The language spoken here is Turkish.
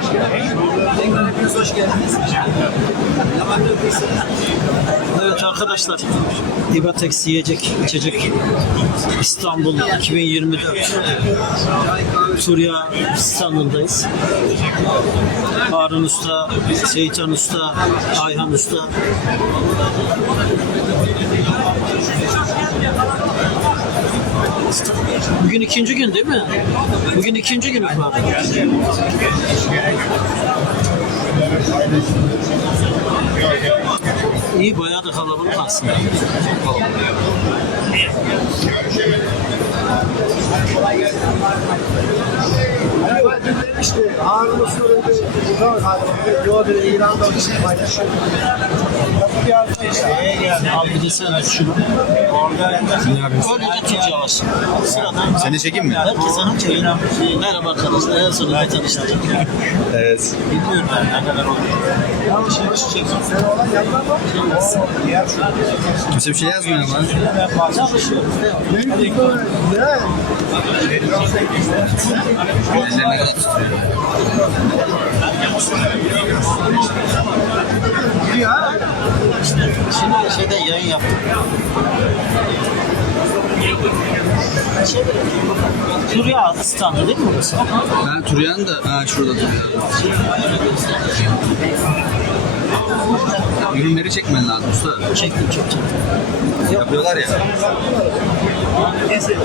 Hepiniz hoş geldiniz. Evet arkadaşlar, İbatex yiyecek, içecek İstanbul 2024 Turya standındayız. Harun Usta, Seyitan Usta, Ayhan Usta. Bugün ikinci gün değil mi? Bugün ikinci günü var. İyi bayağı da kalabalık aslında. İşte Harun Usulü'nde galiba. Yo bir İran'da bir şey paylaşıyor. Al bir de sen de şunu. Öyle de tut yavaş. Sıradan. Seni çekeyim mi? Herkese hanım çekin. Merhaba arkadaşlar. En sonunda tanıştık. Evet. Bilmiyorum ben ne kadar oldu. Yavaş yavaş çekin. Sen olan var. Diğer şu. Kimse bir şey yazmıyor ama. Çalışıyoruz. Ne? Ellerine kadar tutuyor. Ya. Şimdi şeyden yayın yaptık. Şey, Turya standı değil mi burası? Ha Turyan da ha şurada Turyan. Ürünleri çekmen lazım usta. Çektim çok çektim. Yapıyorlar ya. Neyse.